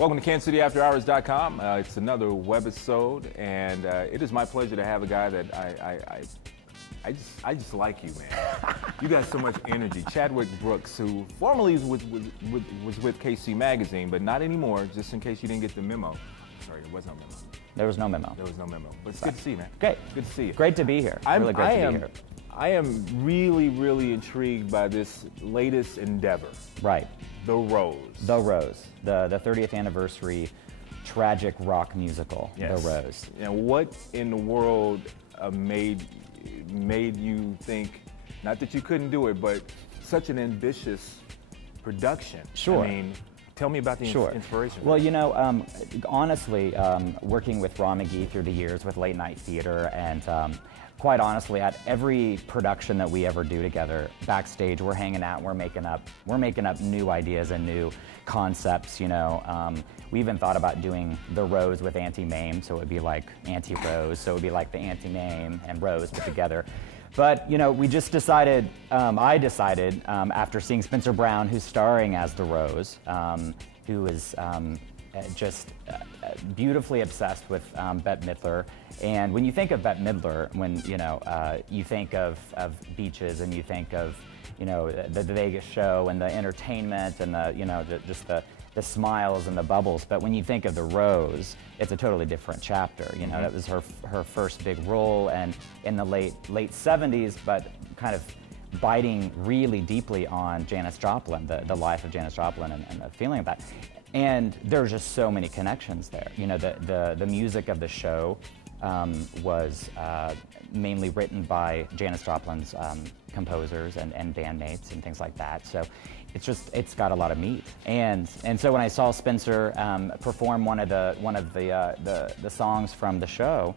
Welcome to KansasCityAfterHours.com. It's another Webisode, and it is my pleasure to have a guy that I just like you, man. You got so much energy. Chadwick Brooks, who formerly was with KC Magazine, but not anymore, just in case you didn't get the memo. Sorry, there was no memo. There was no memo. There was no memo. But it's good to see you, man. Great. Good to see you. Great to be here. Really great to be here. I am really intrigued by this latest endeavor. Right. The Rose. The Rose. The 30th anniversary tragic rock musical, yes. The Rose. And what in the world made you think, not that you couldn't do it, but such an ambitious production? Sure. I mean, tell me about the inspiration. Well, you know, honestly, working with Ron McGee through the years with late night theater, and quite honestly, at every production that we ever do together, backstage, we're hanging out, we're making up new ideas and new concepts. You know, we even thought about doing the Rose with Auntie Mame, so it would be like Auntie Rose, so it would be like the Auntie Mame and Rose put together. But, you know, we just decided, I decided, after seeing Spencer Brown, who's starring as the Rose, who is just beautifully obsessed with Bette Midler. And when you think of Bette Midler, when, you know, you think of beaches, and you think of, you know, the Vegas show and the entertainment and the, you know, just the smiles and the bubbles. But when you think of the Rose, it's a totally different chapter. You know, that was her first big role, and in the late 70s, but kind of biting really deeply on Janis Joplin, the life of Janis Joplin, and the feeling of that. And there's just so many connections there. You know, the music of the show was mainly written by Janis Joplin's composers and bandmates and things like that. So it's got a lot of meat. And so when I saw Spencer perform one of the songs from the show,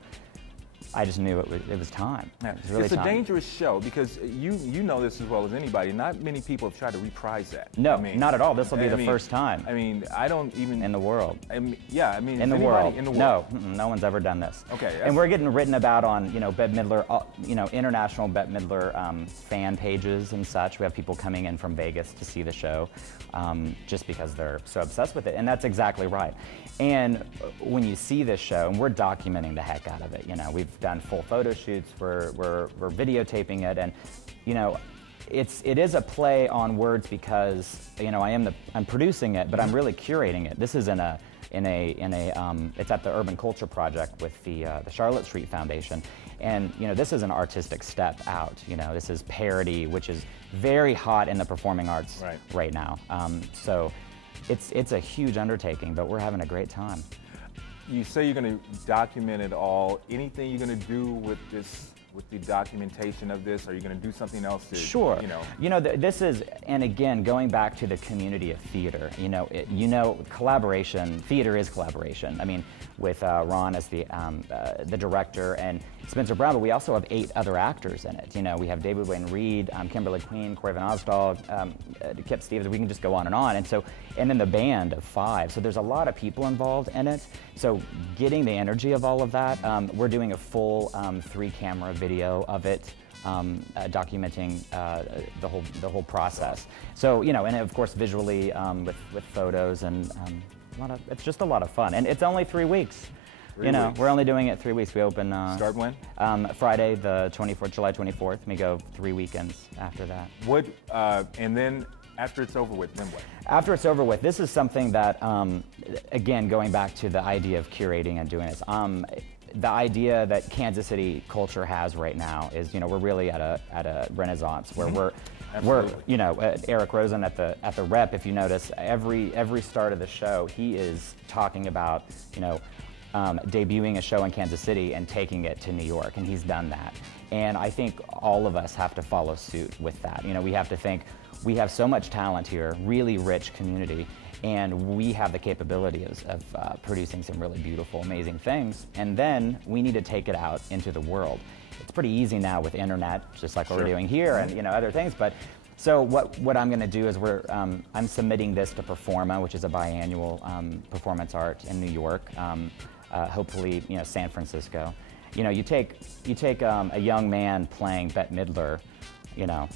I just knew it was time. It was really it's a time. dangerous show, because you know this as well as anybody. Not many people have tried to reprise that. No, I mean, not at all. This will be the first time. I mean, I don't even... In the world. I mean, yeah, I mean... In the world. No, no one's ever done this. Okay. And we're getting written about on, you know, Bette Midler, you know, international Bette Midler fan pages and such. We have people coming in from Vegas to see the show just because they're so obsessed with it. And that's exactly right. And when you see this show, and we're documenting the heck out of it, you know, we've done full photo shoots, we're videotaping it, and, you know, it is a play on words, because, you know, I'm producing it, but I'm really curating it. This is it's at the Urban Culture Project with the Charlotte Street Foundation, and, you know, this is an artistic step out. You know, this is parody, which is very hot in the performing arts right now. So it's a huge undertaking, but we're having a great time. You say you're going to document it all. Anything you're going to do with this, with the documentation of this? Are you going to do something else to, Sure. you know? This is, and again, going back to the community of theater, you know, collaboration, theater is collaboration. I mean, with Ron as the director, and Spencer Brown, but we also have 8 other actors in it. You know, we have David Wayne Reed, Kimberly Queen, Corey Van Osdal, Kip Stevens. We can just go on. And then the band of 5. So there's a lot of people involved in it. So getting the energy of all of that, we're doing a full 3-camera video of it, documenting the whole process. So, you know, and of course visually with photos, and it's just a lot of fun. And it's only 3 weeks. You know, we're only doing it 3 weeks. We open start when? Friday the 24th, July 24th. We go 3 weekends after that. What and then after it's over with, then what? After it's over with, this is something that, again, going back to the idea of curating and doing this. The idea that Kansas City culture has right now is, you know, we're really at a renaissance where we're, you know, Eric Rosen at the Rep. If you notice, every start of the show, he is talking about, you know, debuting a show in Kansas City and taking it to New York, and he's done that. And I think all of us have to follow suit with that. You know, we have to think, we have so much talent here, really rich community, and we have the capabilities of producing some really beautiful, amazing things, and then we need to take it out into the world. It's pretty easy now with internet, just like what we're doing here, and, you know, other things, but so what I'm going to do is I'm submitting this to Performa, which is a biannual performance art in New York, hopefully, you know, San Francisco. You know, you take a young man playing Bette Midler, you know,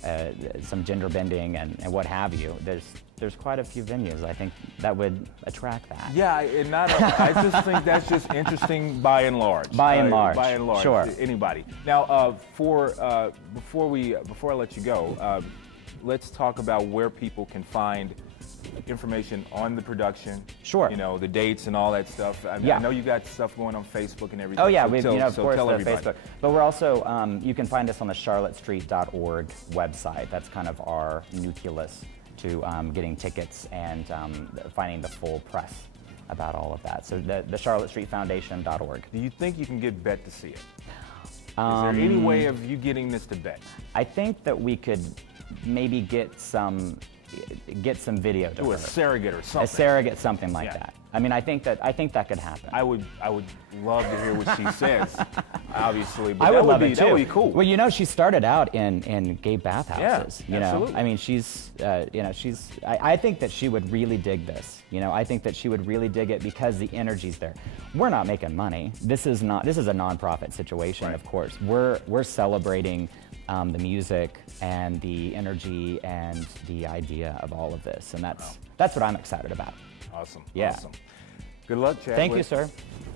some gender bending and what have you. There's quite a few venues. I think that would attract that. Yeah, and I just think that's just interesting by and large. By and large. By and large. Sure. Anybody. Now, before I let you go, let's talk about where people can find information on the production. Sure. You know, the dates and all that stuff. I know you got stuff going on Facebook and everything. Oh yeah, so we've, of course, tell Facebook. But we're also, you can find us on the charlottestreet.org website. That's kind of our nucleus to getting tickets and finding the full press about all of that. So the charlottestreetfoundation.org. Do you think you can get Bette to see it? Is there any way of you getting this to Bette? I think that we could maybe get some video to her. A surrogate or something. A surrogate, something like that. I mean, I think that could happen. I would love to hear what she says, obviously. But I would love it too. That would be cool. Well, you know, she started out in gay bathhouses. Yeah, you know, absolutely. I mean, she's, you know, I think that she would really dig this. You know, I think that she would really dig it because the energy's there. We're not making money. This is a nonprofit situation, of course. We're celebrating the music and the energy and the idea of all of this, and that's what I'm excited about. Awesome. Yeah. Awesome. Good luck, Chadwick. Thank you, sir.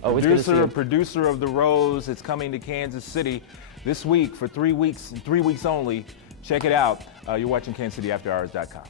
Always good to see you. Producer of The Rose. It's coming to Kansas City this week for 3 weeks, 3 weeks only. Check it out. You're watching KansasCityAfterHours.com.